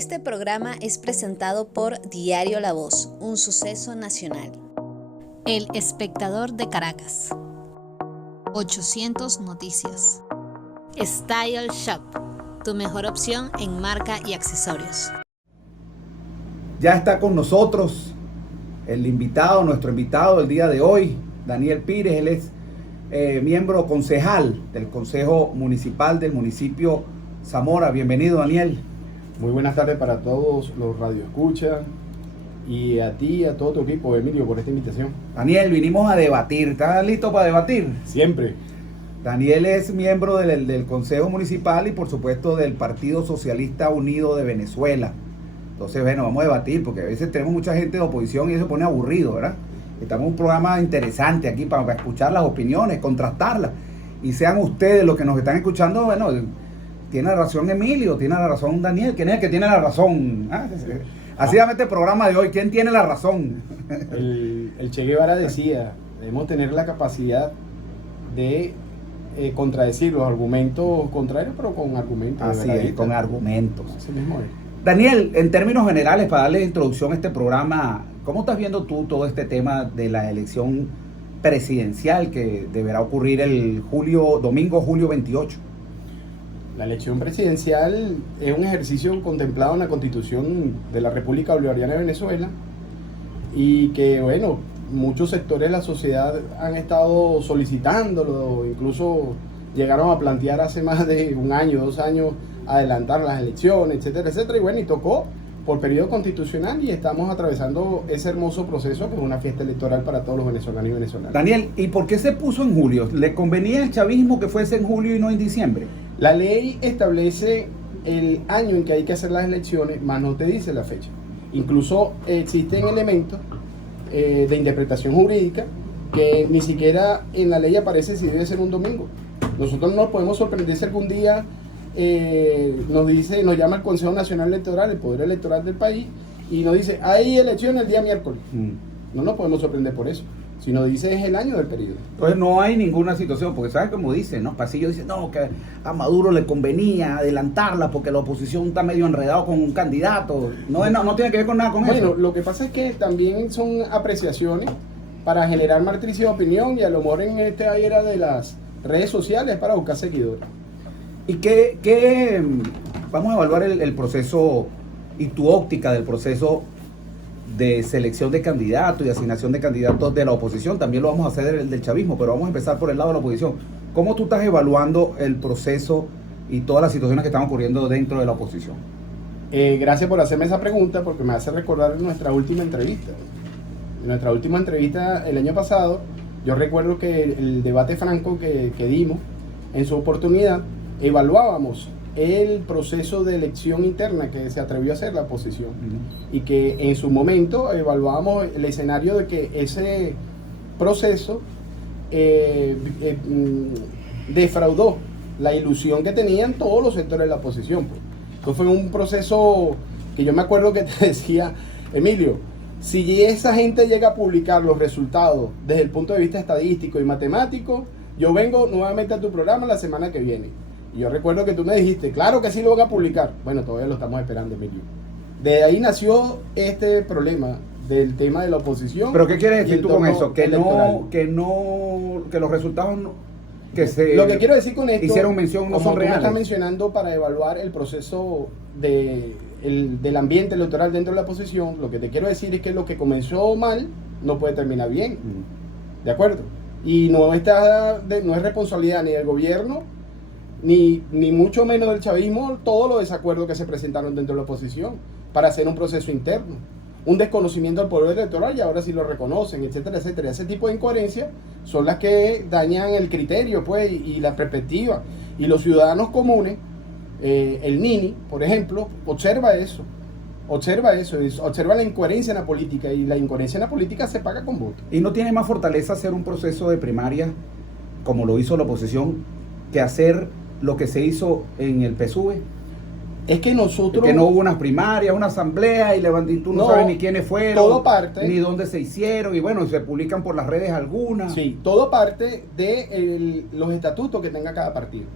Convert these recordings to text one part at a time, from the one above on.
Este programa es presentado por Diario La Voz, un suceso nacional. El Espectador de Caracas. 800 Noticias. Style Shop, tu mejor opción en marca y accesorios. Ya está con nosotros nuestro invitado del día de hoy, Daniel Pires. Él es miembro concejal del Consejo Municipal del municipio Zamora. Bienvenido, Daniel. Muy buenas tardes para todos los radioescuchas y a ti y a todo tu equipo, Emilio, por esta invitación. Daniel, vinimos a debatir. ¿Estás listo para debatir? Siempre. Daniel es miembro del Consejo Municipal y por supuesto del Partido Socialista Unido de Venezuela. Entonces, bueno, vamos a debatir porque a veces tenemos mucha gente de oposición y eso pone aburrido, ¿verdad? Estamos en un programa interesante aquí para escuchar las opiniones, contrastarlas. Y sean ustedes los que nos están escuchando, bueno, tiene la razón Emilio, tiene la razón Daniel. ¿Quién es el que tiene la razón? Así llama este programa de hoy. ¿Quién tiene la razón? El Che Guevara decía, debemos tener la capacidad de contradecir los argumentos contrarios, pero con argumentos. Así es, con argumentos. Así mismo es. Daniel, en términos generales, para darle introducción a este programa, ¿cómo estás viendo tú todo este tema de la elección presidencial que deberá ocurrir el domingo julio 28? La elección presidencial es un ejercicio contemplado en la Constitución de la República Bolivariana de Venezuela y que, bueno, muchos sectores de la sociedad han estado solicitándolo, incluso llegaron a plantear hace más de un año, 2 años, adelantar las elecciones, etcétera, etcétera, y bueno, y tocó por periodo constitucional y estamos atravesando ese hermoso proceso que es una fiesta electoral para todos los venezolanos y venezolanas. Daniel, ¿y por qué se puso en julio? ¿Le convenía al chavismo que fuese en julio y no en diciembre? La ley establece el año en que hay que hacer las elecciones, más no te dice la fecha. Incluso existen elementos de interpretación jurídica que ni siquiera en la ley aparece si debe ser un domingo. Nosotros no nos podemos sorprender si algún día nos llama el Consejo Nacional Electoral, el poder electoral del país, y nos dice, hay elecciones el día miércoles. No nos podemos sorprender por eso, sino dice es el año del periodo. Entonces no hay ninguna situación, porque ¿sabes cómo dicen? ¿No? Pasillo dice, no, que a Maduro le convenía adelantarla porque la oposición está medio enredado con un candidato. No tiene que ver con nada con eso. Bueno, lo que pasa es que también son apreciaciones para generar matriz de opinión y a lo mejor en esta era de las redes sociales para buscar seguidores. ¿Y vamos a evaluar el proceso y tu óptica del proceso de selección de candidatos y asignación de candidatos de la oposición? También lo vamos a hacer del chavismo, pero vamos a empezar por el lado de la oposición. ¿Cómo tú estás evaluando el proceso y todas las situaciones que están ocurriendo dentro de la oposición? Gracias por hacerme esa pregunta porque me hace recordar nuestra última entrevista. En nuestra última entrevista el año pasado, yo recuerdo que el debate franco que dimos en su oportunidad, evaluábamos el proceso de elección interna que se atrevió a hacer la oposición y que en su momento evaluábamos el escenario de que ese proceso defraudó la ilusión que tenían todos los sectores de la oposición. Entonces fue un proceso que yo me acuerdo que te decía, Emilio, si esa gente llega a publicar los resultados desde el punto de vista estadístico y matemático, yo vengo nuevamente a tu programa la semana que viene. Y yo recuerdo que tú me dijiste, claro que sí lo van a publicar. Bueno, todavía lo estamos esperando, Emilio. De ahí nació este problema del tema de la oposición. ¿Pero qué quieres decir tú con eso? Que los resultados que se lo que quiero decir con esto, hicieron mención no son reales. Estás mencionando para evaluar el proceso del ambiente electoral dentro de la oposición. Lo que te quiero decir es que lo que comenzó mal no puede terminar bien. ¿De acuerdo? Y no es responsabilidad ni del gobierno ni mucho menos del chavismo todos los desacuerdos que se presentaron dentro de la oposición para hacer un proceso interno, un desconocimiento del poder electoral y ahora sí lo reconocen, etcétera, etcétera. Ese tipo de incoherencias son las que dañan el criterio, pues, y la perspectiva. Y los ciudadanos comunes, el Nini, por ejemplo, observa la incoherencia en la política, y la incoherencia en la política se paga con votos. ¿Y no tiene más fortaleza hacer un proceso de primaria como lo hizo la oposición que hacer lo que se hizo en el PSUV? Es que nosotros... Que no hubo unas primarias, una asamblea y tú no sabes ni quiénes fueron, todo parte, ni dónde se hicieron, y bueno, se publican por las redes algunas. Sí, todo parte de los estatutos que tenga cada partido.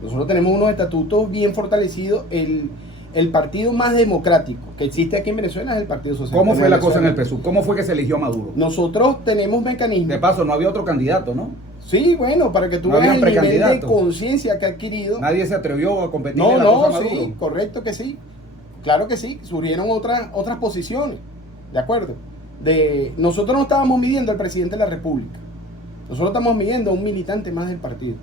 Nosotros tenemos unos estatutos bien fortalecidos. el partido más democrático que existe aquí en Venezuela es el Partido Socialista. ¿Cómo fue la cosa en el Venezuela. PSUV? ¿Cómo fue que se eligió a Maduro? Nosotros tenemos mecanismos. De paso, no había otro candidato, ¿no? Sí, bueno, para que tú No veas había el nivel de precandidato. conciencia que ha adquirido. Nadie se atrevió a competir No, en la cosa a no, Maduro. sí, correcto que sí. Claro que sí, surgieron otras posiciones, ¿de acuerdo? Nosotros no estábamos midiendo al presidente de la República. Nosotros estamos midiendo a un militante más del Partido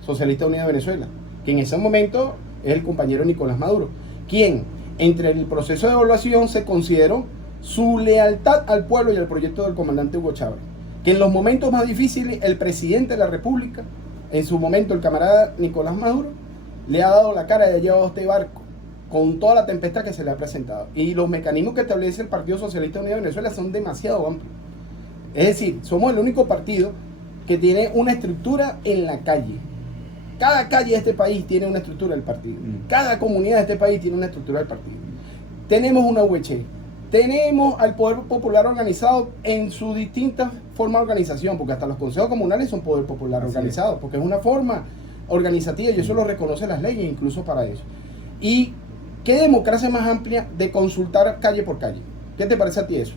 Socialista Unido de Venezuela, que en ese momento es el compañero Nicolás Maduro, quien entre el proceso de evaluación se consideró su lealtad al pueblo y al proyecto del comandante Hugo Chávez, que en los momentos más difíciles el presidente de la República, en su momento el camarada Nicolás Maduro, le ha dado la cara y ha llevado este barco con toda la tempestad que se le ha presentado. Y los mecanismos que establece el Partido Socialista Unido de Venezuela son demasiado amplios. Es decir, somos el único partido que tiene una estructura en la calle. Cada calle de este país tiene una estructura del partido. Cada comunidad de este país tiene una estructura del partido. Tenemos una UVC. Tenemos al Poder Popular organizado en su distinta forma de organización, porque hasta los consejos comunales son Poder Popular organizados, porque es una forma organizativa y eso lo reconoce las leyes incluso para eso. ¿Y qué democracia más amplia de consultar calle por calle? ¿Qué te parece a ti eso?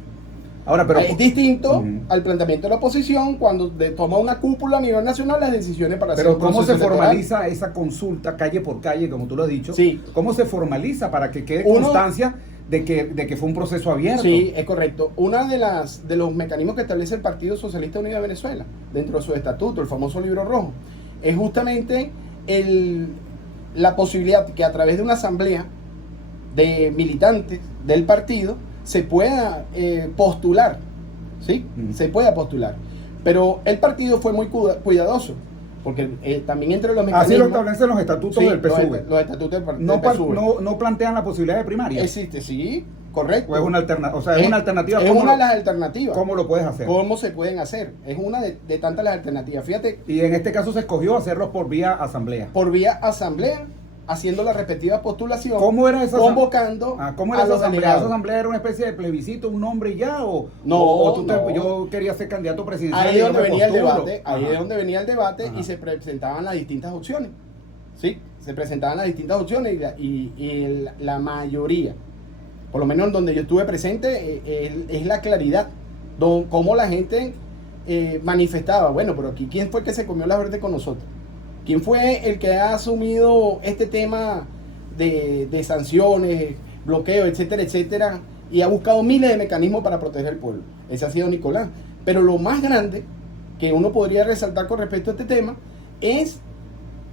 Ahora, pero Es distinto al planteamiento de la oposición cuando toma una cúpula a nivel nacional las decisiones para hacer pero un ¿cómo proceso se electoral. formaliza esa consulta calle por calle, como tú lo has dicho? Sí. ¿Cómo se formaliza para que quede Uno- constancia de que fue un proceso abierto? Sí, es correcto. Uno de los mecanismos que establece el Partido Socialista Unido de Venezuela, dentro de su estatuto, el famoso libro rojo, es justamente la posibilidad que a través de una asamblea de militantes del partido se pueda postular, ¿sí? Se pueda postular. Pero el partido fue muy cuidadoso, porque también entre los mecanismos... Así lo establecen los estatutos Sí, del PSUV. los estatutos del No, PSUV. no plantean la posibilidad de primaria. Existe, sí, correcto. O es una alternativa. O sea, es una alternativa. Es ¿Cómo una de lo- las alternativas. ¿Cómo lo puedes hacer? ¿Cómo se pueden hacer? Es una de tantas las alternativas. Fíjate, Y en este caso se escogió hacerlos por vía asamblea. por vía asamblea, haciendo la respectiva postulación, ¿Cómo era esa convocando ¿Cómo era a esa los asamblea? delegados. ¿Esa asamblea era una especie de plebiscito, un nombre y ya? No, o tú no. yo quería ser candidato presidencial? Ahí y es yo donde me venía el postulo? debate, ahí Ajá. es donde venía el debate Ajá. y se presentaban las distintas opciones. ¿Sí? Se presentaban las distintas opciones y la mayoría, por lo menos donde yo estuve presente, es la claridad, cómo la gente manifestaba, bueno, pero aquí ¿quién fue el que se comió la verde con nosotros? ¿Quién fue el que ha asumido este tema de sanciones, bloqueo, etcétera, etcétera? Y ha buscado miles de mecanismos para proteger al pueblo. Ese ha sido Nicolás. Pero lo más grande que uno podría resaltar con respecto a este tema es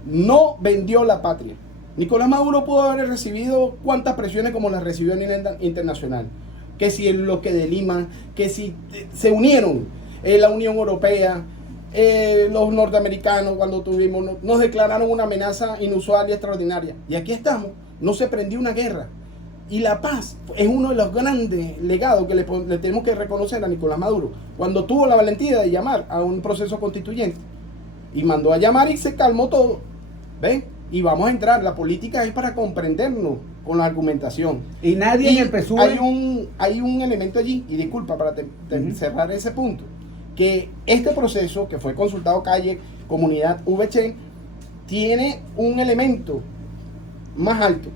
no vendió la patria. Nicolás Maduro pudo haber recibido cuantas presiones como las recibió a nivel internacional. Que si el bloque de Lima, que si se unieron la Unión Europea, los norteamericanos cuando nos declararon una amenaza inusual y extraordinaria. Y aquí estamos, no se prendió una guerra. Y la paz es uno de los grandes legados que le tenemos que reconocer a Nicolás Maduro, cuando tuvo la valentía de llamar a un proceso constituyente. Y mandó a llamar y se calmó todo. ¿Ven? Y vamos a entrar, la política es para comprendernos con la argumentación. Y nadie en el PSUV... Hay un elemento allí, y disculpa para cerrar ese punto, que este proceso que fue consultado calle, comunidad, VC, tiene un elemento más alto.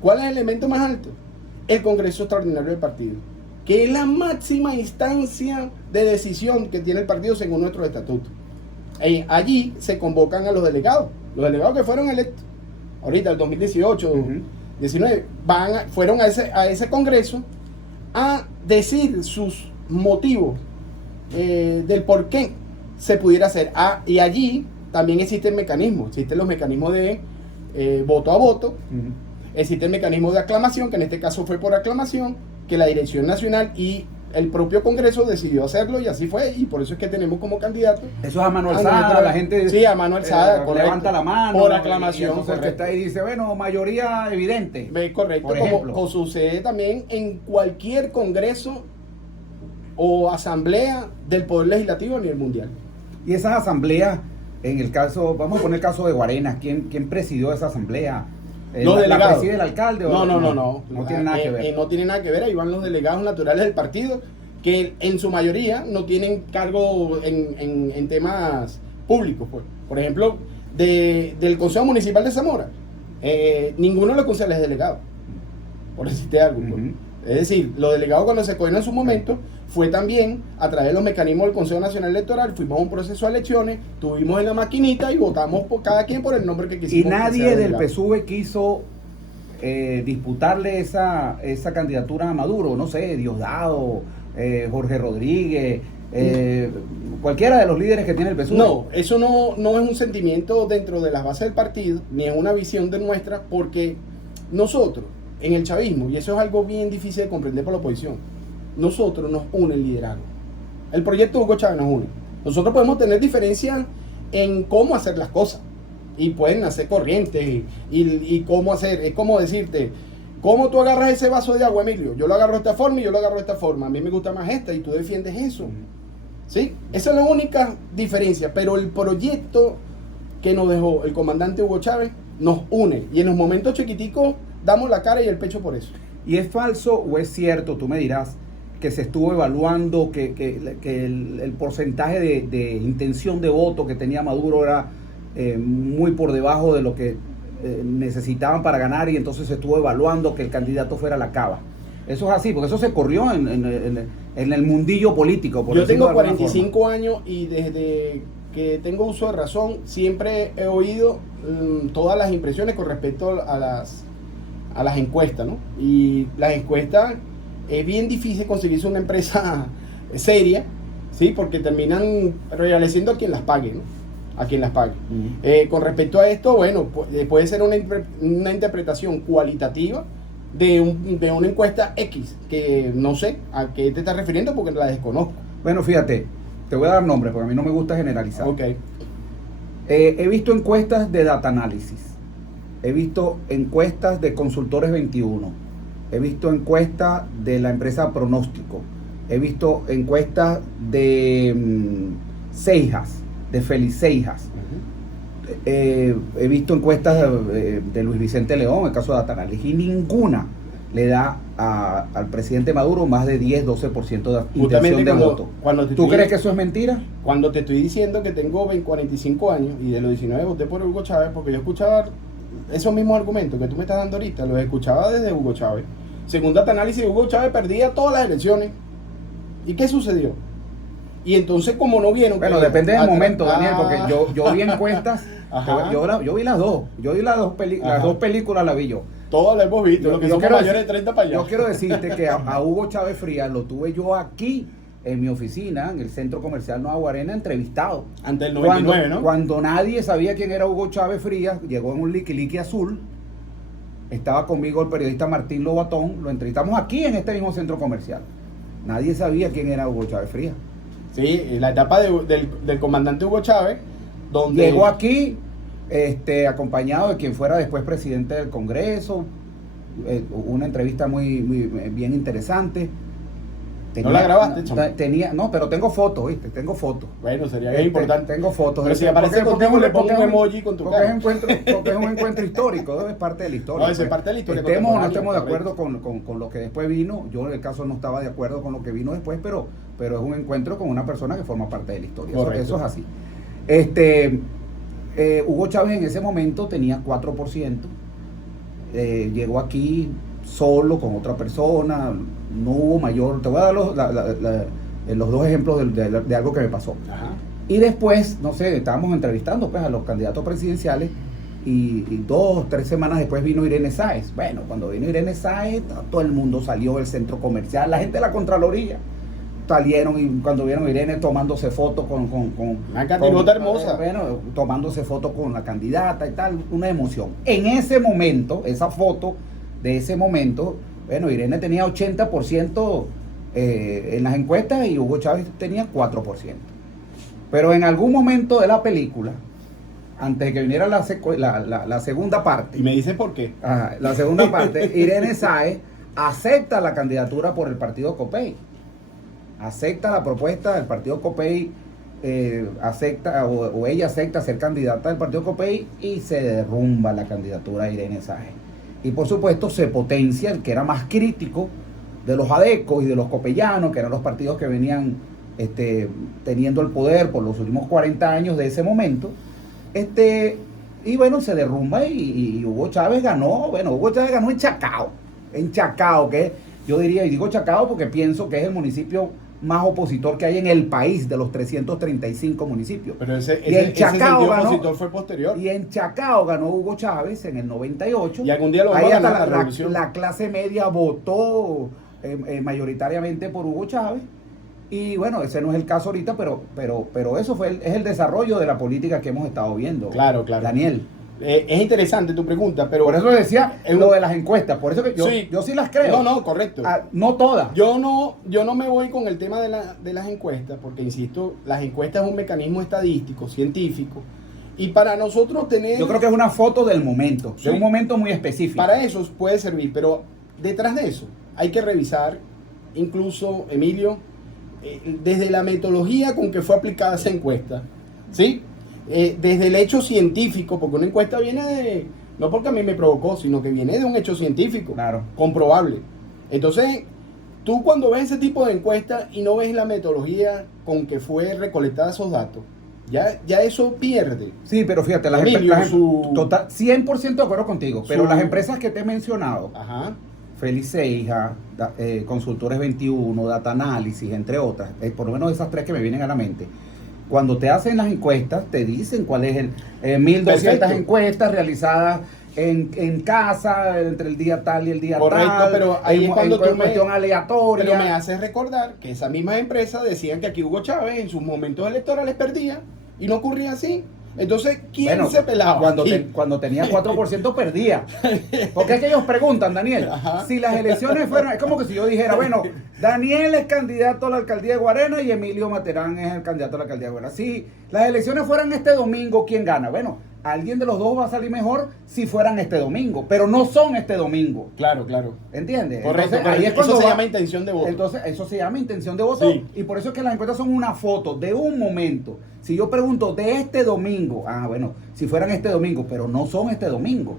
¿Cuál es el elemento más alto? El Congreso Extraordinario del partido, que es la máxima instancia de decisión que tiene el partido según nuestro estatuto. Allí se convocan a los delegados que fueron electos ahorita, el 2018, 19, fueron a ese congreso a decir sus motivos del por qué se pudiera hacer. Y allí también existen los mecanismos de voto a voto, existe el mecanismo de aclamación, que en este caso fue por aclamación, que la Dirección Nacional y el propio Congreso decidió hacerlo y así fue, y por eso es que tenemos como candidato. Eso es a mano alzada, la gente sí, a mano alzada, levanta la mano. por aclamación. Y entonces el que está ahí dice, bueno, mayoría evidente. Correcto, por ejemplo. como sucede también en cualquier congreso o asamblea del Poder Legislativo a nivel mundial. Y esas asambleas, en el caso, vamos a poner el caso de Guarenas, ¿quién presidió esa asamblea? Los ¿La delegados. preside el alcalde? No. No tiene nada que ver. No tiene nada que ver, ahí van los delegados naturales del partido, que en su mayoría no tienen cargo en temas públicos. Pues. Por ejemplo, del Consejo Municipal de Zamora, ninguno de los concejales es delegado. por decirte algo. Pues. Es decir, los delegados cuando se escogieron en su momento fue también a través de los mecanismos del Consejo Nacional Electoral, fuimos a un proceso de elecciones, tuvimos en la maquinita y votamos por cada quien por el nombre que quisimos. Y nadie del PSUV quiso disputarle esa candidatura a Maduro, no sé, Diosdado, Jorge Rodríguez, cualquiera de los líderes que tiene el PSUV. No, eso no es un sentimiento dentro de las bases del partido, ni es una visión de nuestra, porque nosotros, en el chavismo, y eso es algo bien difícil de comprender por la oposición, nosotros nos une el liderazgo. El proyecto Hugo Chávez nos une. Nosotros podemos tener diferencias en cómo hacer las cosas, y pueden hacer corrientes, y cómo hacer, es como decirte, ¿cómo tú agarras ese vaso de agua, Emilio? Yo lo agarro de esta forma y yo lo agarro de esta forma. A mí me gusta más esta y tú defiendes eso. ¿Sí? Esa es la única diferencia, pero el proyecto que nos dejó el comandante Hugo Chávez nos une, y en los momentos chiquiticos damos la cara y el pecho por eso. ¿Y es falso o es cierto, tú me dirás, que se estuvo evaluando que el porcentaje de intención de voto que tenía Maduro era muy por debajo de lo que necesitaban para ganar, y entonces se estuvo evaluando que el candidato fuera la cava? Eso es así, porque eso se corrió en el mundillo político. Yo tengo 45 años y desde que tengo uso de razón siempre he oído todas las impresiones con respecto a las encuestas, ¿no? Y las encuestas es bien difícil conseguirse una empresa seria, ¿sí? Porque terminan realeciendo a quien las pague, ¿no? A quien las pague. Con respecto a esto, bueno, puede ser una interpretación cualitativa de una encuesta X, que no sé a qué te estás refiriendo porque la desconozco. Bueno, fíjate, te voy a dar nombres porque a mí no me gusta generalizar. Ok. He visto encuestas de Data Analysis, he visto encuestas de Consultores 21, he visto encuestas de la empresa Pronóstico, he visto encuestas de Seijas, de Félix Seijas. He visto encuestas de Luis Vicente León, en el caso de Data Analysis, y ninguna le da al presidente Maduro más de 10-12% de intención de voto. ¿Tú crees que eso es mentira? Cuando te estoy diciendo que tengo 45 años y de los 19 voté por Hugo Chávez, porque yo escuchaba esos mismos argumentos que tú me estás dando ahorita, los escuchaba desde Hugo Chávez. Según Data Analysis, Hugo Chávez perdía todas las elecciones. ¿Y qué sucedió? Y entonces, como no vieron... Bueno, depende del momento, Daniel, porque yo vi encuestas, yo vi las dos, las dos películas las vi yo. Todas las hemos visto, lo que somos mayores de 30 para allá. Yo quiero decirte que a Hugo Chávez Frías lo tuve yo aquí, en mi oficina, en el Centro Comercial Nueva Guarena, entrevistado. Ante el 99, ¿no? Cuando nadie sabía quién era Hugo Chávez Frías, llegó en un liqui azul, estaba conmigo el periodista Martín Lobatón, lo entrevistamos aquí en este mismo centro comercial. Nadie sabía quién era Hugo Chávez Frías. Sí, la etapa del comandante Hugo Chávez, donde... Llegó aquí acompañado de quien fuera después presidente del Congreso, una entrevista muy bien interesante. ¿No la grabaste, chamo? No, pero tengo fotos, ¿viste? Tengo fotos. Bueno, sería importante. Tengo fotos. Pero si aparece contigo, le pongo un emoji con tu cara. Porque es un encuentro histórico, es parte de la historia. No, es parte de la historia. Estemos o no estemos de acuerdo con lo que después vino. Yo en el caso no estaba de acuerdo con lo que vino después, pero es un encuentro con una persona que forma parte de la historia. Eso es así. Hugo Chávez en ese momento tenía 4%. Llegó aquí solo con otra persona, no hubo mayor. Te voy a dar los dos ejemplos de algo que me pasó. Ajá. Y después, no sé, estábamos entrevistando pues a los candidatos presidenciales y 2-3 semanas después vino Irene Sáez. Bueno, cuando vino Irene Sáez, todo el mundo salió del centro comercial, la gente de la Contraloría salieron, y cuando vieron a Irene tomándose fotos con una candidatura hermosa. Tomándose fotos con la candidata y tal, una emoción. En ese momento, esa foto de ese momento, Irene tenía 80% en las encuestas y Hugo Chávez tenía 4%. Pero en algún momento de la película, antes de que viniera la segunda parte... ¿Y me dices por qué? La segunda parte, Irene Sáez acepta la candidatura por el partido Copey. Acepta la propuesta del partido Copey, acepta o ella acepta ser candidata del partido Copey, y se derrumba la candidatura de Irene Sáez. Y por supuesto se potencia el que era más crítico de los adecos y de los copellanos, que eran los partidos que venían teniendo el poder por los últimos 40 años de ese momento. Y bueno, se derrumba y Hugo Chávez ganó. Bueno, Hugo Chávez ganó en Chacao. en Chacao, que yo diría, y digo Chacao porque pienso que es el municipio más opositor que hay en el país de los 335 municipios. Pero ese Chacao sentido ganó, opositor fue posterior. Y en Chacao ganó Hugo Chávez en el 98. Y algún día lo vamos Ahí a hasta ganar la revolución. la clase media votó mayoritariamente por Hugo Chávez. Y bueno, ese no es el caso ahorita, pero eso es el desarrollo de la política que hemos estado viendo. Claro, claro. Daniel. Es interesante tu pregunta, pero... Por eso decía lo de las encuestas, por eso que yo sí las creo. No, correcto. No todas. Yo no me voy con el tema de las encuestas, porque insisto, las encuestas es un mecanismo estadístico, científico, y para nosotros tener... Yo creo que es una foto del momento, Sí. de un momento muy específico. Para eso puede servir, pero detrás de eso hay que revisar, incluso, Emilio, desde la metodología con que fue aplicada esa encuesta, ¿sí? Desde el hecho científico, porque una encuesta viene de, no porque a mí me provocó, sino que viene de un hecho científico, Claro. comprobable. Entonces, tú cuando ves ese tipo de encuesta y no ves la metodología con que fue recolectada esos datos, ya eso pierde. Sí, pero fíjate, las Emilio, empresas, su- total, 100% de acuerdo contigo, pero Su- las empresas que te he mencionado, Ajá. Félix Seija, Consultores 21, Data Analysis, entre otras, por lo menos esas tres que me vienen a la mente, cuando te hacen las encuestas, te dicen cuál es el 1200 Perfecto. encuestas realizadas en casa entre el día tal y el día Correcto, tal, pero ahí es cuando tú cuestión aleatoria. Pero me haces recordar que esas mismas empresas decían que aquí Hugo Chávez en sus momentos electorales perdía y no ocurría así. Entonces, ¿quién Bueno, se pelaba? cuando tenía 4% perdía. Porque es que ellos preguntan, Daniel, Ajá. si las elecciones fueran, es como que si yo dijera, bueno, Daniel es candidato a la alcaldía de Guarena y Emilio Materán es el candidato a la alcaldía de Guarena. Si las elecciones fueran este domingo, ¿quién gana? Bueno, alguien de los dos va a salir mejor si fueran este domingo, pero no son este domingo. Claro, claro. ¿Entiendes? Correcto, Entonces, ahí es eso cuando se va- llama intención de voto. Entonces, eso se llama intención de voto. Sí. Y por eso es que las encuestas son una foto de un momento. Si yo pregunto de este domingo, bueno, si fueran este domingo, pero no son este domingo.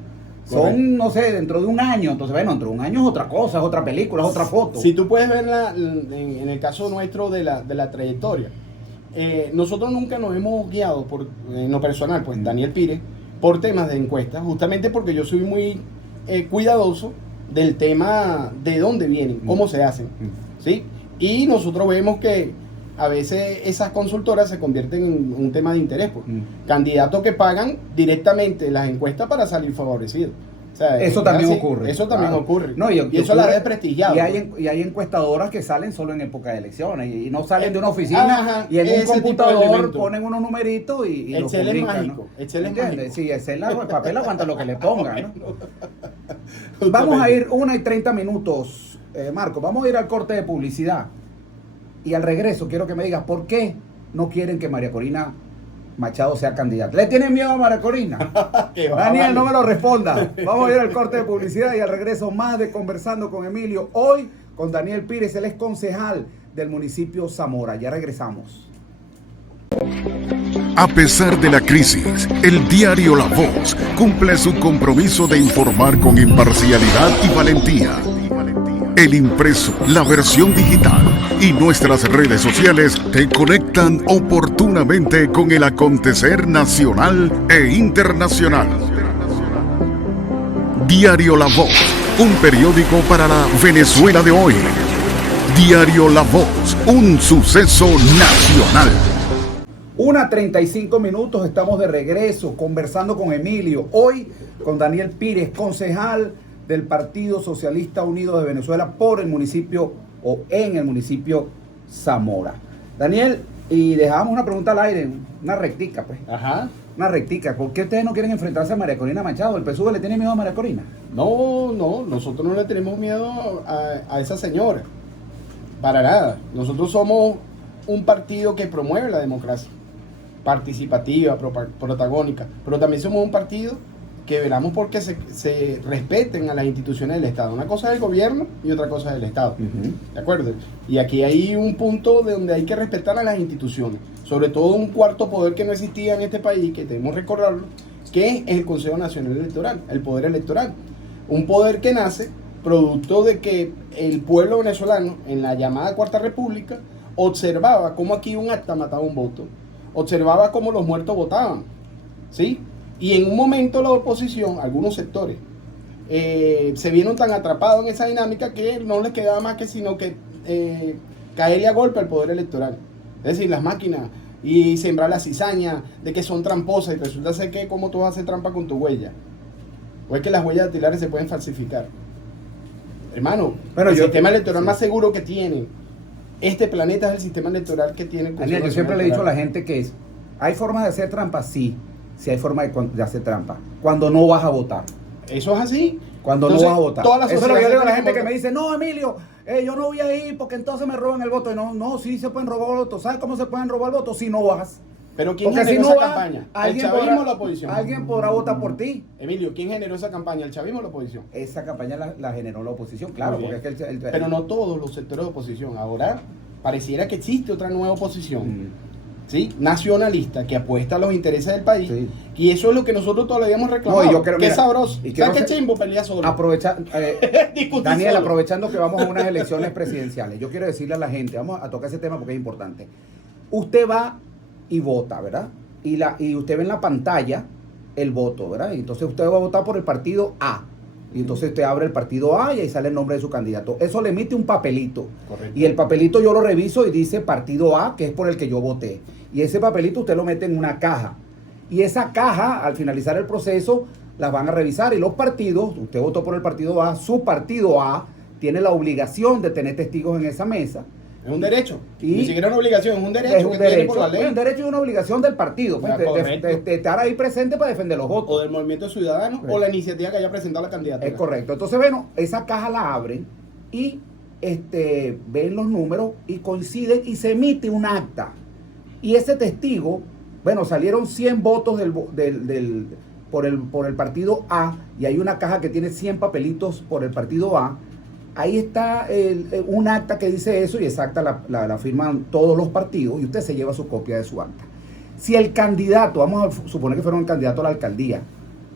Correcto. Son, no sé, dentro de un año. Entonces, bueno, dentro de un año es otra cosa, es otra película, es otra foto. Si tú puedes verla en el caso nuestro de la trayectoria, nosotros nunca nos hemos guiado, en lo personal, pues Daniel Pires, por temas de encuestas, justamente porque yo soy muy cuidadoso del tema de dónde vienen, cómo se hacen, ¿sí? Y nosotros vemos que a veces esas consultoras se convierten en un tema de interés, pues. Candidatos que pagan directamente las encuestas para salir favorecidos. O sea, Eso es también así, ocurre. Eso también Claro. ocurre. No, y eso la ha ocurre- desprestigiado. Y hay encuestadoras que salen solo en época de elecciones y no salen de una Ajá, oficina y en ese un tipo de computador elementos. ponen unos numeritos y lo Excel es publican, mágico, ¿no? Excel es ¿Entiendes? mágico. Sí, Excel, el papel aguanta lo que le pongan, ¿no? Justamente. Vamos a ir 1:30 minutos, Marco. Vamos a ir al corte de publicidad. Y al regreso quiero que me digas por qué no quieren que María Corina Machado sea candidata. ¿Le tienen miedo a María Corina? Que va, Daniel, vale. no me lo responda. Vamos a ir al corte de publicidad y al regreso más de Conversando con Emilio. Hoy con Daniel Pires, él es concejal del municipio Zamora. Ya regresamos. A pesar de la crisis, el diario La Voz cumple su compromiso de informar con imparcialidad y valentía. El impreso, la versión digital y nuestras redes sociales te conectan oportunamente con el acontecer nacional e internacional. Diario La Voz, un periódico para la Venezuela de hoy. Diario La Voz, un suceso nacional. 1:35 minutos, estamos de regreso conversando con Emilio. Hoy con Daniel Pires, concejal del Partido Socialista Unido de Venezuela por el municipio o en el municipio Zamora. Daniel, y dejábamos una pregunta al aire, una rectica, pues. Ajá. Una rectica. ¿Por qué ustedes no quieren enfrentarse a María Corina Machado? ¿El PSUV le tiene miedo a María Corina? No, nosotros no le tenemos miedo a esa señora. Para nada. Nosotros somos un partido que promueve la democracia participativa, protagónica, pero también somos un partido que velamos porque se respeten a las instituciones del Estado. Una cosa es el gobierno y otra cosa es el Estado. ¿De acuerdo? Y aquí hay un punto de donde hay que respetar a las instituciones, sobre todo un cuarto poder que no existía en este país, que debemos recordarlo, que es el Consejo Nacional Electoral, el poder electoral. Un poder que nace producto de que el pueblo venezolano, en la llamada Cuarta República, observaba cómo aquí un acta mataba un voto, observaba cómo los muertos votaban, ¿sí? Y en un momento la oposición, algunos sectores, se vieron tan atrapados en esa dinámica que no les quedaba más que sino que caerle a golpe al poder electoral. Es decir, las máquinas y sembrar la cizaña de que son tramposas y resulta ser que cómo tú vas a hacer trampa con tu huella. O es que las huellas dactilares se pueden falsificar. Hermano, el sistema electoral más seguro que tiene este planeta es el sistema electoral que tiene el Daniel, yo siempre le he dicho a la gente que hay formas de hacer trampa, sí hay formas de hacer trampa. Cuando no vas a votar. Eso es así. Cuando no vas a votar. Eso es lo que yo le digo a la gente que me dice, no, Emilio, yo no voy a ir porque entonces me roban el voto. Y no, sí se pueden robar el voto. ¿Sabes cómo se pueden robar el voto? Si no vas. Pero ¿quién porque generó si no esa campaña? ¿El chavismo o la oposición? Alguien podrá votar por ti. Emilio, ¿quién generó esa campaña? ¿El chavismo o la oposición? Esa campaña la generó la oposición, claro. Porque es que pero no todos los sectores de oposición. Ahora pareciera que existe otra nueva oposición. ¿Sí? Nacionalista, que apuesta a los intereses del país, sí. Y eso es lo que nosotros todavía hemos reclamado. No, yo creo, que es sabroso. ¿Sabes qué chimbo pelea solo? Daniel, solo. Aprovechando que vamos a unas elecciones presidenciales, yo quiero decirle a la gente, vamos a tocar ese tema porque es importante. Usted va y vota, ¿verdad? Y usted ve en la pantalla el voto, ¿verdad? Y entonces usted va a votar por el partido A. Y entonces usted abre el partido A y ahí sale el nombre de su candidato. Eso le emite un papelito. Correcto. Y el papelito yo lo reviso y dice partido A, que es por el que yo voté. Y ese papelito usted lo mete en una caja. Y esa caja, al finalizar el proceso, las van a revisar. Y los partidos, usted votó por el partido A, su partido A tiene la obligación de tener testigos en esa mesa. Es un derecho. Y ni siquiera una obligación, es un derecho. Es un derecho, por la ley. un derecho y una obligación del partido. Pues, de estar ahí presente para defender los votos. O del movimiento ciudadano, o la iniciativa que haya presentado la candidatura. Es correcto. Entonces, bueno, esa caja la abren y ven los números y coinciden y se emite un acta. Y ese testigo, bueno, salieron 100 votos por el partido A y hay una caja que tiene 100 papelitos por el partido A. Ahí está un acta que dice eso y esa acta la firman todos los partidos y usted se lleva su copia de su acta. Si el candidato, vamos a suponer que fuera un candidato a la alcaldía,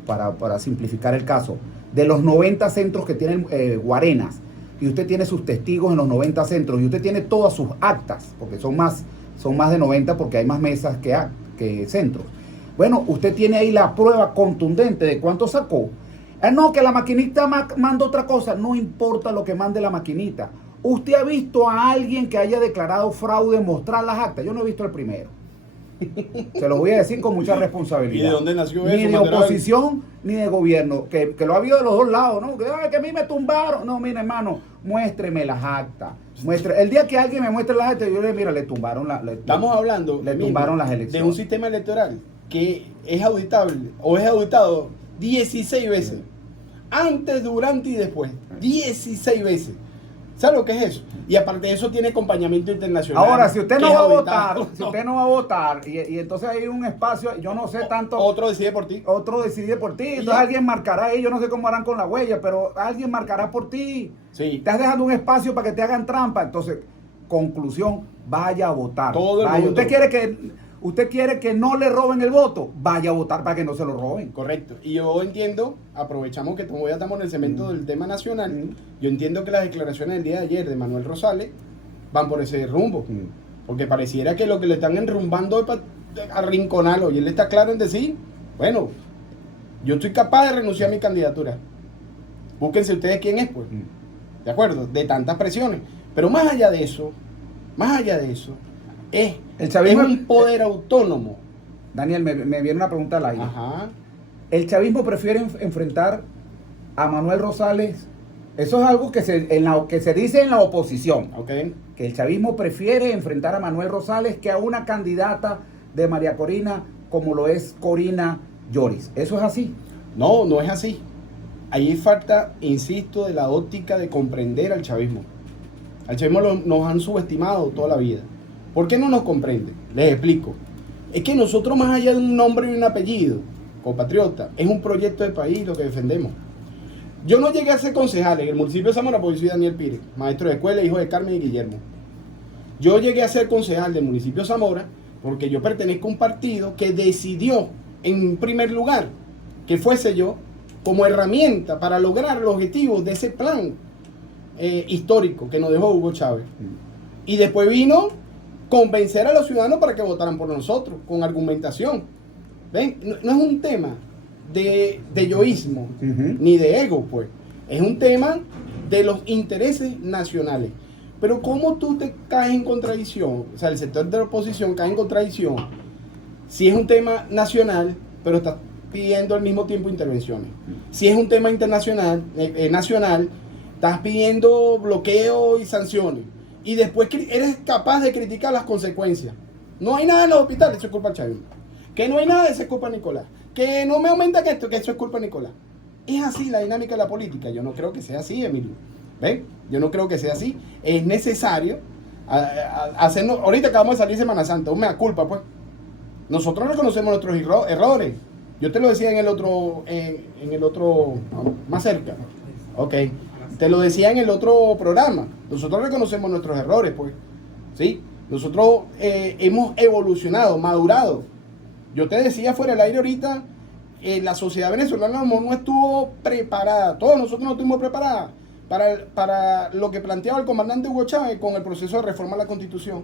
para simplificar el caso, de los 90 centros que tienen Guarenas, y usted tiene sus testigos en los 90 centros y usted tiene todas sus actas, porque son más de 90 porque hay más mesas que centros. Bueno, usted tiene ahí la prueba contundente de cuánto sacó. No, que la maquinita manda otra cosa. No importa lo que mande la maquinita. ¿Usted ha visto a alguien que haya declarado fraude mostrar las actas? Yo no he visto el primero. Se lo voy a decir con mucha responsabilidad. ¿Y de dónde nació eso? Ni de oposición ni de gobierno. Que lo ha habido de los dos lados, ¿no? Que a mí me tumbaron. No, mire, hermano, muéstreme las actas. El día que alguien me muestre las actas, yo le digo, mira, le tumbaron Estamos hablando le tumbaron las elecciones. De un sistema electoral que es auditable o es auditado 16 veces. Sí. Antes, durante y después. 16 veces. ¿Sabes lo que es eso? Y aparte de eso tiene acompañamiento internacional. Ahora, si usted no va a votar, y entonces hay un espacio, yo no sé tanto. Otro decide por ti. Otro decide por ti. Entonces alguien marcará ahí, yo no sé cómo harán con la huella, pero alguien marcará por ti. Sí. Estás dejando un espacio para que te hagan trampa. Entonces, conclusión, vaya a votar. Todo el mundo. Usted quiere que no le roben el voto, vaya a votar para que no se lo roben. Correcto. Y yo entiendo, aprovechamos que todavía estamos en el cemento del tema nacional, yo entiendo que las declaraciones del día de ayer de Manuel Rosales van por ese rumbo. Porque pareciera que lo que le están enrumbando es para arrinconarlo. Y él está claro en decir, bueno, yo estoy capaz de renunciar a mi candidatura. Búsquense ustedes quién es, pues. ¿De acuerdo? De tantas presiones. Pero más allá de eso, es un poder autónomo. Daniel, me viene una pregunta al aire. Ajá. El chavismo prefiere enfrentar a Manuel Rosales. Eso es algo que se dice en la oposición. Okay. Que el chavismo prefiere enfrentar a Manuel Rosales que a una candidata de María Corina como lo es Corina Lloris. ¿Eso es así? No, no es así. Ahí falta, insisto, de la óptica de comprender al chavismo. Al chavismo nos han subestimado toda la vida. ¿Por qué no nos comprenden? Les explico. Es que nosotros, más allá de un nombre y un apellido, compatriota, es un proyecto de país lo que defendemos. Yo no llegué a ser concejal en el municipio de Zamora porque soy Daniel Pires, maestro de escuela, hijo de Carmen y Guillermo. Yo llegué a ser concejal del municipio de Zamora porque yo pertenezco a un partido que decidió, en primer lugar, que fuese yo como herramienta para lograr los objetivos de ese plan histórico que nos dejó Hugo Chávez. Y después vino convencer a los ciudadanos para que votaran por nosotros, con argumentación. ¿Ven? No es un tema de yoísmo, ni de ego, pues. Es un tema de los intereses nacionales. Pero ¿cómo tú te caes en contradicción? O sea, el sector de la oposición cae en contradicción si es un tema nacional, pero estás pidiendo al mismo tiempo intervenciones. Si es un tema internacional, nacional, estás pidiendo bloqueo y sanciones. Y después eres capaz de criticar las consecuencias. No hay nada en los hospitales, eso es culpa del chavismo. Que no hay nada, eso es culpa de Nicolás. Que no me aumentan esto, que eso es culpa de Nicolás. Es así la dinámica de la política. Yo no creo que sea así, Emilio. ¿Ven? Yo no creo que sea así. Es necesario hacernos. Ahorita acabamos de salir Semana Santa, un mea culpa, pues. Nosotros reconocemos nuestros errores. Yo te lo decía en el otro, más cerca. Ok. Te lo decía en el otro programa. Nosotros reconocemos nuestros errores, pues. ¿Sí? Nosotros hemos evolucionado, madurado. Yo te decía fuera del aire ahorita, la sociedad venezolana no estuvo preparada. Todos nosotros no estuvimos preparados para lo que planteaba el comandante Hugo Chávez con el proceso de reforma a la Constitución.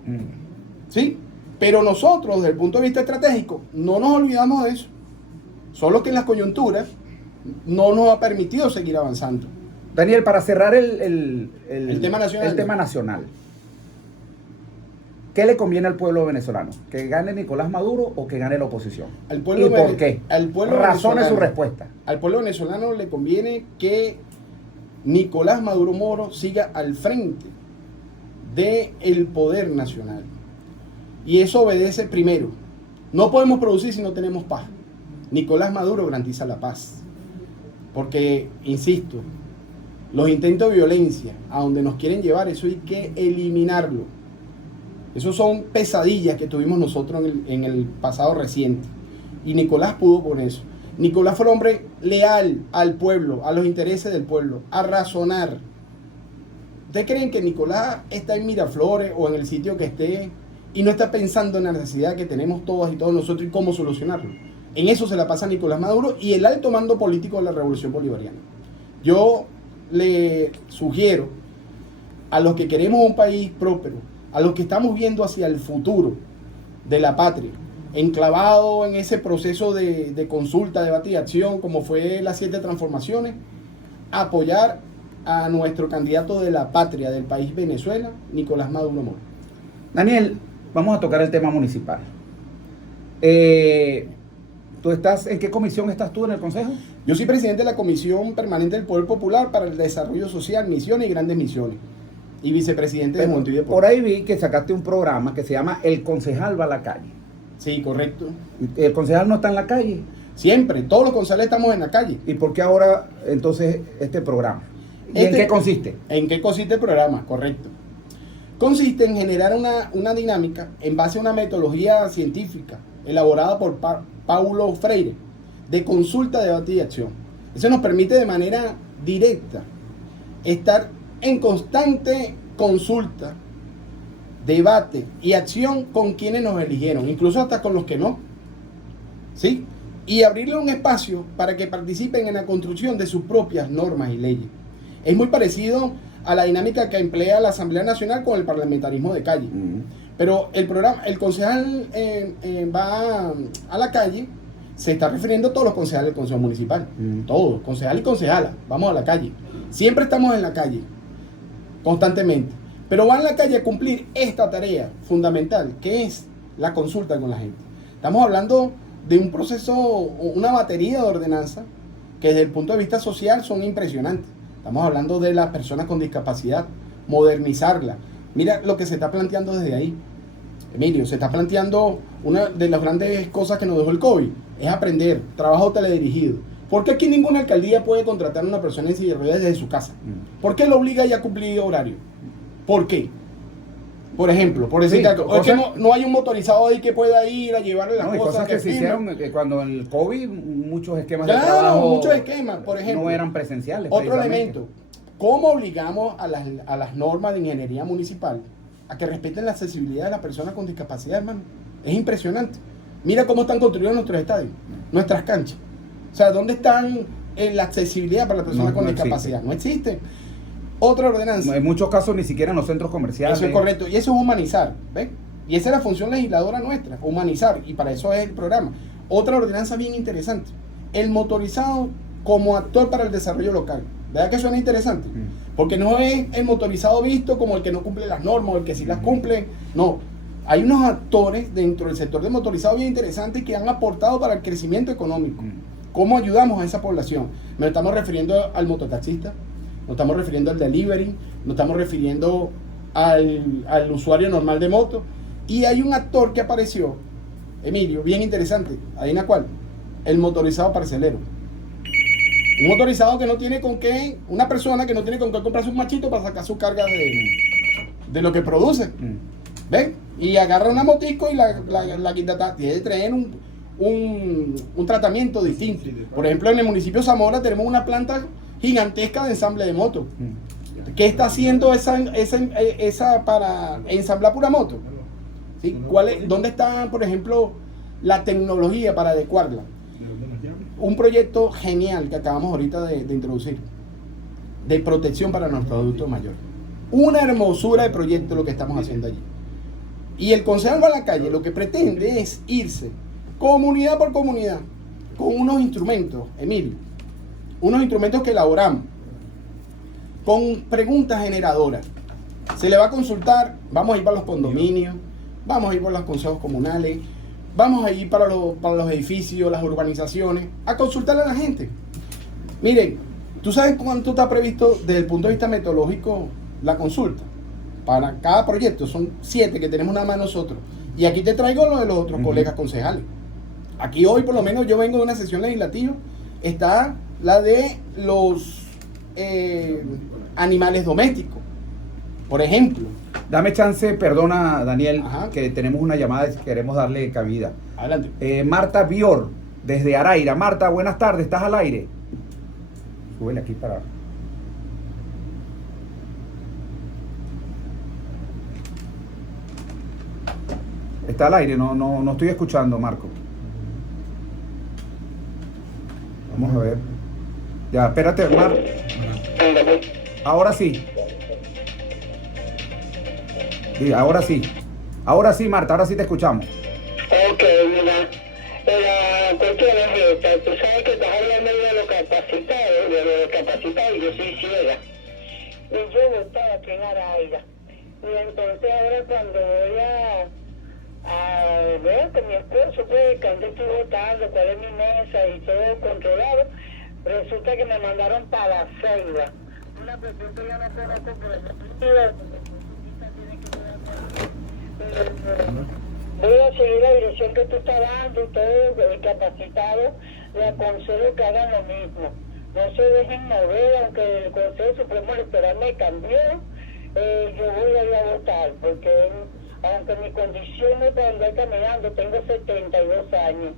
¿Sí? Pero nosotros, desde el punto de vista estratégico, no nos olvidamos de eso. Solo que en las coyunturas no nos ha permitido seguir avanzando. Daniel, para cerrar el tema nacional. El tema nacional, ¿qué le conviene al pueblo venezolano? ¿Que gane Nicolás Maduro o que gane la oposición? Al pueblo ¿Y por qué? Al pueblo Razone su respuesta. Al pueblo venezolano le conviene que Nicolás Maduro Moro siga al frente del poder nacional. Y eso obedece primero. No podemos producir si no tenemos paz. Nicolás Maduro garantiza la paz. Porque, insisto, los intentos de violencia a donde nos quieren llevar, eso hay que eliminarlo. Esos son pesadillas que tuvimos nosotros en el pasado reciente. Y Nicolás pudo con eso. Nicolás fue un hombre leal al pueblo, a los intereses del pueblo, a razonar. ¿Ustedes creen que Nicolás está en Miraflores o en el sitio que esté y no está pensando en la necesidad que tenemos todas y todos nosotros y cómo solucionarlo? En eso se la pasa Nicolás Maduro y el alto mando político de la Revolución Bolivariana. Yo le sugiero a los que queremos un país próspero, a los que estamos viendo hacia el futuro de la patria, enclavado en ese proceso de consulta, debate y acción, como fue las 7 transformaciones, apoyar a nuestro candidato de la patria del país Venezuela, Nicolás Maduro Moro. Daniel, vamos a tocar el tema municipal. ¿En qué comisión estás tú en el Consejo? Yo soy presidente de la Comisión Permanente del Poder Popular para el Desarrollo Social, Misiones y Grandes Misiones. Y vicepresidente de Juventud y Deporte. Por ahí vi que sacaste un programa que se llama El Concejal va a la calle. Sí, correcto. ¿El concejal no está en la calle? Siempre, todos los concejales estamos en la calle. ¿Y por qué ahora entonces este programa? ¿Y en qué consiste? ¿En qué consiste el programa? Correcto. Consiste en generar una dinámica en base a una metodología científica elaborada por Paulo Freire de consulta, debate y acción. Eso nos permite de manera directa estar en constante consulta, debate y acción con quienes nos eligieron, incluso hasta con los que no. ¿Sí? Y abrirle un espacio para que participen en la construcción de sus propias normas y leyes. Es muy parecido a la dinámica que emplea la Asamblea Nacional con el parlamentarismo de calle. Pero el concejal va a la calle, se está refiriendo a todos los concejales del Consejo Municipal. Todos, concejal y concejala, vamos a la calle. Siempre estamos en la calle, constantemente. Pero va a la calle a cumplir esta tarea fundamental, que es la consulta con la gente. Estamos hablando de un proceso, una batería de ordenanzas que desde el punto de vista social son impresionantes. Estamos hablando de las personas con discapacidad, modernizarla. Mira lo que se está planteando desde ahí. Emilio, se está planteando una de las grandes cosas que nos dejó el COVID, es aprender, trabajo teledirigido. ¿Por qué aquí ninguna alcaldía puede contratar a una persona en silla de ruedas desde su casa? ¿Por qué lo obliga ya a cumplir horario? ¿Por qué? Por ejemplo, por decir algo, es que no hay un motorizado ahí que pueda ir a llevarle las cosas que se hicieron cuando en el COVID muchos esquemas de trabajo, muchos esquemas, por ejemplo, no eran presenciales. Otro elemento, ¿cómo obligamos a las normas de ingeniería municipal a que respeten la accesibilidad de las personas con discapacidad, hermano? Es impresionante. Mira cómo están construidos nuestros estadios, nuestras canchas. O sea, ¿dónde están la accesibilidad para las personas con discapacidad? No existe. Otra ordenanza. En muchos casos ni siquiera en los centros comerciales. Eso es correcto. Y eso es humanizar, ¿ves? Y esa es la función legisladora nuestra, humanizar. Y para eso es el programa. Otra ordenanza bien interesante. el motorizado como actor para el desarrollo local. ¿Verdad que suena interesante? Porque no es el motorizado visto como el que no cumple las normas o el que sí las cumple. No, hay unos actores dentro del sector de motorizado bien interesantes que han aportado para el crecimiento económico. ¿Cómo ayudamos a esa población? Nos estamos refiriendo al mototaxista, nos estamos refiriendo al delivery, nos estamos refiriendo al usuario normal de moto. Y hay un actor que apareció, Emilio, bien interesante. ¿Adivina cuál? El motorizado parcelero. Un motorizado que no tiene con qué, una persona que no tiene con qué comprarse un machito para sacar su carga de lo que produce. ¿Ven? Y agarra una motico y la quita. Tiene que traer un tratamiento distinto. Por ejemplo, en el municipio de Zamora tenemos una planta gigantesca de ensamble de motos. ¿Qué está haciendo esa para ensamblar pura moto? ¿Sí? ¿Dónde está, por ejemplo, la tecnología para adecuarla? Un proyecto genial que acabamos ahorita de introducir, de protección para nuestros adultos mayores. Una hermosura de proyecto lo que estamos haciendo allí. Y el Consejo a la Calle lo que pretende es irse comunidad por comunidad con unos instrumentos, Emilio, unos instrumentos que elaboramos con preguntas generadoras. Se le va a consultar, vamos a ir para los condominios, vamos a ir por los consejos comunales, vamos a ir para los edificios, las urbanizaciones, a consultar a la gente. Miren, ¿tú sabes cuánto está previsto desde el punto de vista metodológico la consulta? Para cada proyecto son 7 que tenemos nada más nosotros. Y aquí te traigo lo de los otros colegas concejales. Aquí hoy, por lo menos, yo vengo de una sesión legislativa. Está la de los animales domésticos. Por ejemplo. Dame chance, perdona, Daniel, Ajá. que tenemos una llamada y queremos darle cabida. Adelante. Marta Bior, desde Araira. Marta, buenas tardes, ¿estás al aire? Súbele aquí para... Está al aire, no estoy escuchando, Marco. Vamos a ver. Ya, espérate, Marco. Ahora sí. Sí, ahora sí. Ahora sí, Marta, ahora sí te escuchamos. Ok, mira, la cuestión es esta. Tú sabes que estás hablando de los capacitados, yo soy ciega. Y yo estaba aquí en Araira. Y entonces ahora cuando voy a ver con mi esposo, pues, cuando estoy votando, cuál es mi mesa y todo controlado, resulta que me mandaron para la Ceiba. Una cuestión que yo no conozco, pero voy a seguir la dirección que tú estás dando y todo el capacitado, le aconsejo que hagan lo mismo. No se dejen mover, aunque el Consejo Supremo Electoral me cambió, yo voy a ir a votar, porque aunque mi condición es para andar caminando, tengo 72 años.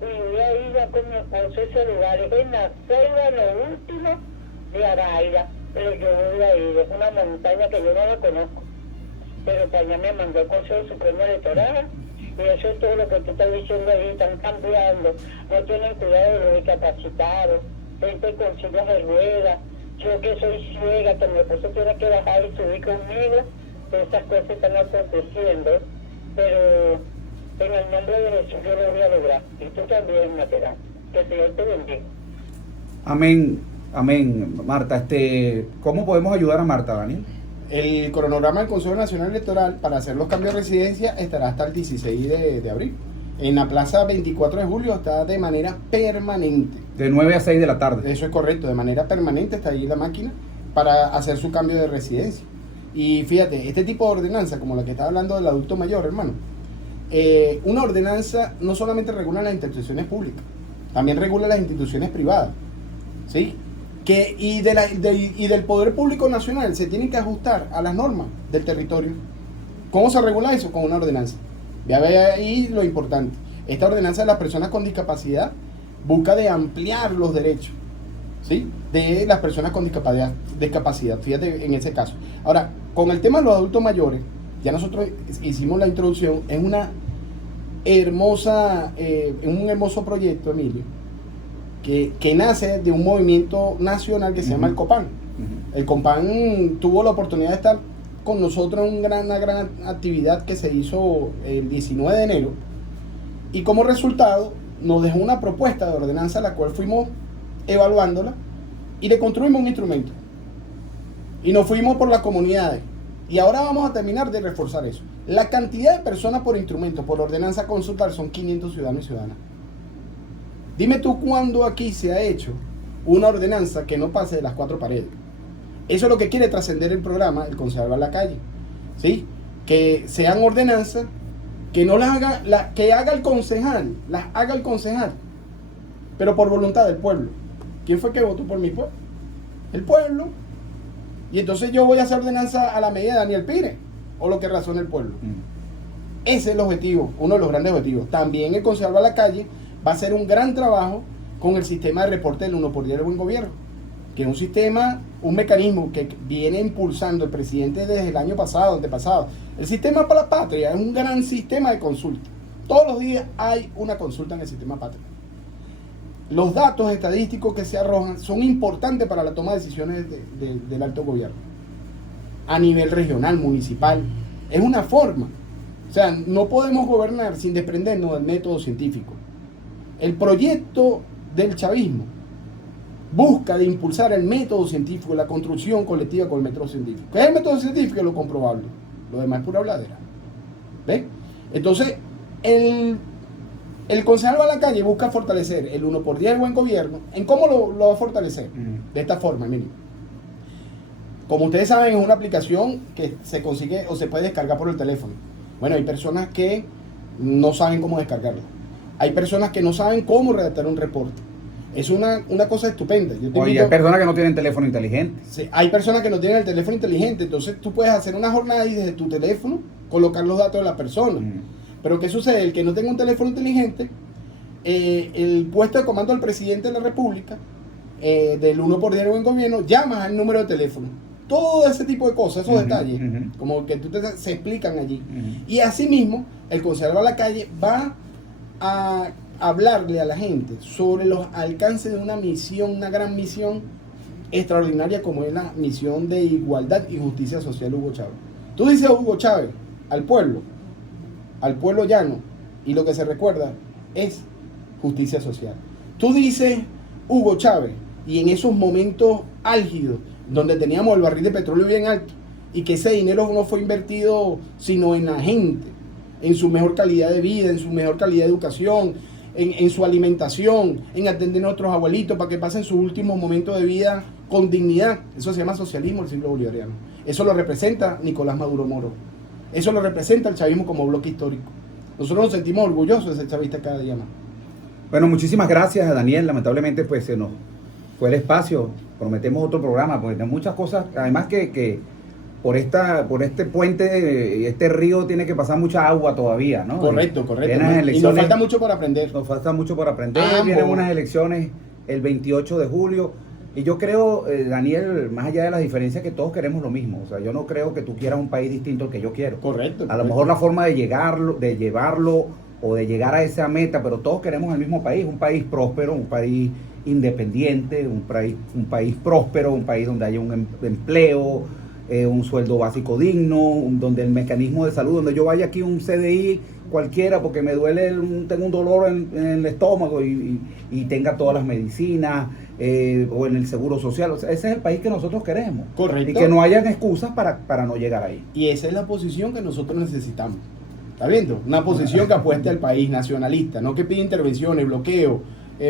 Y voy a ir ya con mi esposo a ese lugar, es en la selva, lo último de Araira, pero yo voy a ir, es una montaña que yo no la conozco. Pero para allá me mandó el Consejo Supremo Electoral y eso es todo lo que tú estás diciendo ahí, están cambiando, no tienen cuidado de los discapacitados, gente con sillas de ruedas, yo que soy ciega, que mi esposo tiene que bajar y subir conmigo, esas cosas están aconteciendo, pero en el nombre de Jesús yo lo voy a lograr, y tú también, Materán, que el Señor te bendiga. Amén, amén, Marta. ¿Cómo podemos ayudar a Marta, Daniel? El cronograma del Consejo Nacional Electoral para hacer los cambios de residencia estará hasta el 16 de abril. En la plaza 24 de julio está de manera permanente. De 9 a 6 de la tarde. Eso es correcto, de manera permanente está ahí la máquina para hacer su cambio de residencia. Y fíjate, este tipo de ordenanza, como la que está hablando del adulto mayor, hermano, una ordenanza no solamente regula las instituciones públicas, también regula las instituciones privadas, ¿sí? Y del Poder Público Nacional se tienen que ajustar a las normas del territorio. ¿Cómo se regula eso? Con una ordenanza. Ya ve ahí lo importante. Esta ordenanza de las personas con discapacidad busca de ampliar los derechos, ¿sí?, de las personas con discapacidad. Fíjate en ese caso. Ahora, con el tema de los adultos mayores, ya nosotros hicimos la introducción. Es un hermoso proyecto, Emilio, que nace de un movimiento nacional que se llama el COPAN. El COPAN tuvo la oportunidad de estar con nosotros en una gran actividad que se hizo el 19 de enero y como resultado nos dejó una propuesta de ordenanza, la cual fuimos evaluándola y le construimos un instrumento. Y nos fuimos por las comunidades. Y ahora vamos a terminar de reforzar eso. La cantidad de personas por instrumento, por ordenanza a consultar, son 500 ciudadanos y ciudadanas. Dime tú cuándo aquí se ha hecho una ordenanza que no pase de las 4 paredes. Eso es lo que quiere trascender el programa, el concejal a la calle. ¿Sí? Que sean ordenanzas que no las haga, que haga el concejal, las haga el concejal, pero por voluntad del pueblo. ¿Quién fue que votó por mi pueblo? El pueblo. Y entonces yo voy a hacer ordenanza a la medida de Daniel Pires, o lo que razone el pueblo. Ese es el objetivo, uno de los grandes objetivos. También el concejal a la calle va a hacer un gran trabajo con el sistema de reporte del 1 por 10 del buen gobierno, que es un sistema, un mecanismo que viene impulsando el presidente desde el año pasado, antepasado. El sistema para la patria es un gran sistema de consulta. Todos los días hay una consulta en el sistema patria. Los datos estadísticos que se arrojan son importantes para la toma de decisiones del alto gobierno. A nivel regional, municipal. Es una forma. O sea, no podemos gobernar sin desprendernos del método científico. El proyecto del chavismo busca de impulsar el método científico, la construcción colectiva con el método científico. ¿Qué es el método científico? Lo comprobable. Lo demás es pura habladera. ¿Ves? Entonces, el concejal a la calle busca fortalecer el 1 por 10 del buen gobierno. ¿En cómo lo va a fortalecer? De esta forma, miren. Como ustedes saben, es una aplicación que se consigue o se puede descargar por el teléfono. Bueno, hay personas que no saben cómo descargarla. Hay personas que no saben cómo redactar un reporte. Es una cosa estupenda. Oye, hay personas que no tienen teléfono inteligente. Sí, hay personas que no tienen el teléfono inteligente. Entonces tú puedes hacer una jornada y desde tu teléfono colocar los datos de la persona. Pero ¿qué sucede? El que no tenga un teléfono inteligente, el puesto de comando del presidente de la República, del 1 por 10 del buen gobierno, llama al número de teléfono. Todo ese tipo de cosas, esos detalles, como que se explican allí. Y asimismo, el concejal a la calle va a hablarle a la gente sobre los alcances de una misión, una gran misión extraordinaria como es la misión de igualdad y justicia social de Hugo Chávez. Tú dices a Hugo Chávez, al pueblo llano, y lo que se recuerda es justicia social. Tú dices Hugo Chávez, y en esos momentos álgidos, donde teníamos el barril de petróleo bien alto, y que ese dinero no fue invertido sino en la gente, en su mejor calidad de vida, en su mejor calidad de educación, en su alimentación, en atender a nuestros abuelitos para que pasen sus últimos momentos de vida con dignidad. Eso se llama socialismo del siglo bolivariano. Eso lo representa Nicolás Maduro Moro. Eso lo representa el chavismo como bloque histórico. Nosotros nos sentimos orgullosos de ser chavistas cada día más. Bueno, muchísimas gracias, Daniel. Lamentablemente pues se nos fue el espacio. Prometemos otro programa, porque hay muchas cosas, además que por este puente y este río tiene que pasar mucha agua todavía, ¿no? Correcto. Y nos falta mucho por aprender. Nos falta mucho por aprender. Vienen unas elecciones el 28 de julio. Y yo creo, Daniel, más allá de las diferencias, que todos queremos lo mismo. O sea, yo no creo que tú quieras un país distinto al que yo quiero. Correcto. A lo mejor la forma de llevarlo o de llegar a esa meta, pero todos queremos el mismo país. Un país próspero, un país independiente, un país próspero, un país donde haya un empleo, un sueldo básico digno, donde el mecanismo de salud, donde yo vaya aquí un CDI cualquiera porque me duele, tengo un dolor en el estómago y tenga todas las medicinas, o en el seguro social. O sea, ese es el país que nosotros queremos. Correcto. Y que no hayan excusas para no llegar ahí. Y esa es la posición que nosotros necesitamos. ¿Está viendo? Una posición que apueste al país, nacionalista, no que pide intervenciones, bloqueo,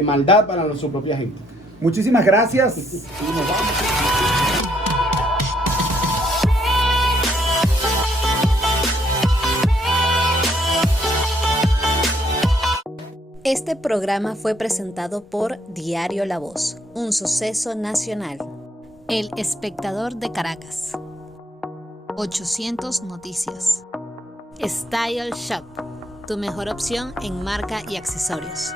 maldad para nuestra propia gente. Muchísimas gracias. Y nos vamos. Este programa fue presentado por Diario La Voz, un suceso nacional. El Espectador de Caracas. 800 Noticias. Style Shop, tu mejor opción en marca y accesorios.